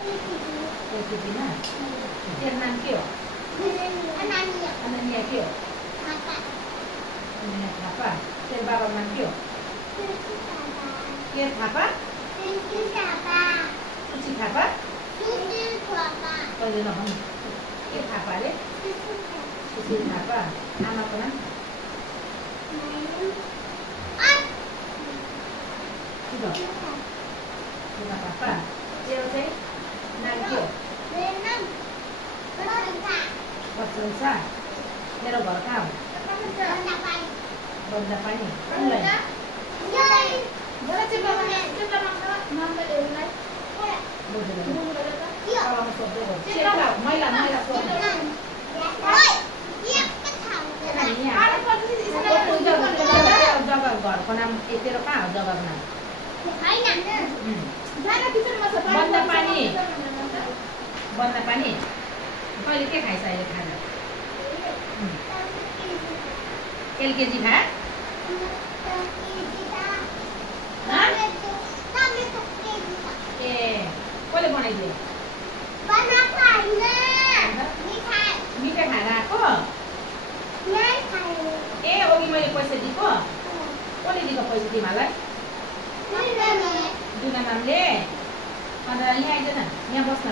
LKG मा तेरो नाम के हो? अनन्या के हो? अनन्या थापा। तेरो बाबाको नाम के हो? के थापा? सुची थापा। कहिले नभन्नु के थापा रे? सुशील थापा। आमाको नाम? सुधा थापा। तेरो चाहिँ नाम के हो? प्रशंसा। तेरो घर कहाँ हो? बन्दापानी। घरको नाम तेरो कहाँ हो जग्गाको नाम? बन्दापानी। बन्दापानी। कहिले के खाइस अहिले खाना? एलकेजी खा? ए कसले बनाइदियो? मिठाई खाएर आएको? ए अघि मैले पैसा दिएको? कसले दिएको पैसा तिमीहरूलाई? दुना नामले? अन्त यहाँ आइज न, यहाँ बस्न